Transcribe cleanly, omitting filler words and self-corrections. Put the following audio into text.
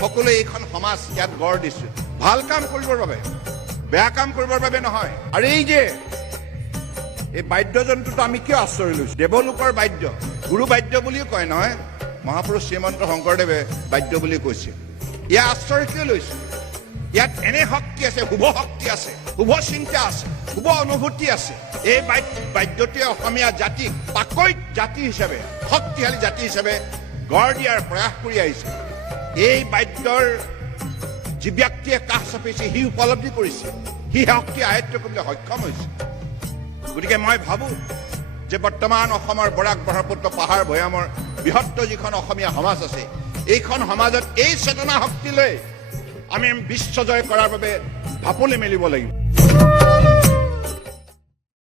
সকলোৱে এইখন সমাজ ইয়াত গঢ় দিছো ভাল কাম কৰিবৰ বাবে, বেয়া কাম কৰিবৰ বাবে নহয়। আৰু এই যে এই বাদ্যযন্ত্ৰটো আমি কিয় আশ্ৰয় লৈছো? দেৱলোকৰ বাদ্য, গুৰু বাদ্য বুলিও কয় নহয়, মহাপুৰুষ শ্ৰীমন্ত শংকৰদেৱে বাদ্য বুলি কৈছিল। ইয়াৰ আশ্ৰয় কিয় লৈছো? ইয়াত এনে শক্তি আছে, শুভ শক্তি আছে, শুভ চিন্তা আছে, শুভ অনুভূতি আছে। এই বাদ্যটোৱে অসমীয়া জাতিক পাকৈত জাতি হিচাপে, শক্তিশালী জাতি হিচাপে গঢ় দিয়াৰ প্ৰয়াস কৰি আহিছে। এই বাদ্যৰ যি ব্যক্তিয়ে কাষ চাপিছে সি উপলব্ধি কৰিছে, সি শক্তি আয়ত্ব কৰিবলৈ সক্ষম হৈছে। গতিকে মই ভাবো যে বৰ্তমান অসমৰ বৰাক ব্ৰহ্মপুত্ৰ পাহাৰ ভৈয়ামৰ বৃহত্ত যিখন অসমীয়া সমাজ আছে, এইখন সমাজত এই চেতনা শক্তি লৈ আমি বিশ্বজয় কৰাৰ বাবে ভাপলি মেলিব লাগিব।